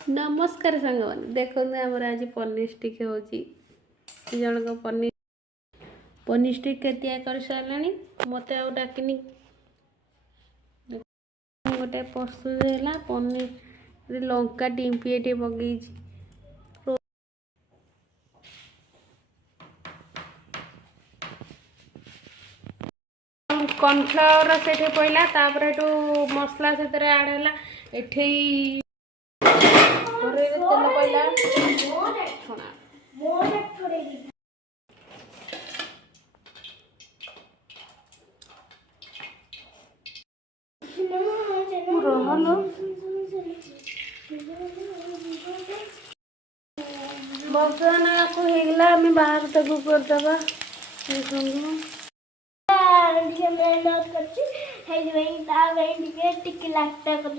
नमस्कार सांग मैंने देखो आमर आज पनीर स्टिक हो जन पनीर स्टिक के कर सारे मत डाकिनी गोटे प्रस्तुत है पनीर लंका टिंपी पकई कॉर्नफ्लावर से पड़ा तापर मसला से आड है एठे तेल पड़ा छुणा रहलो बर्तमान आपको होगला आम बाहर तक करदे मेहनत कर टिके लागता कर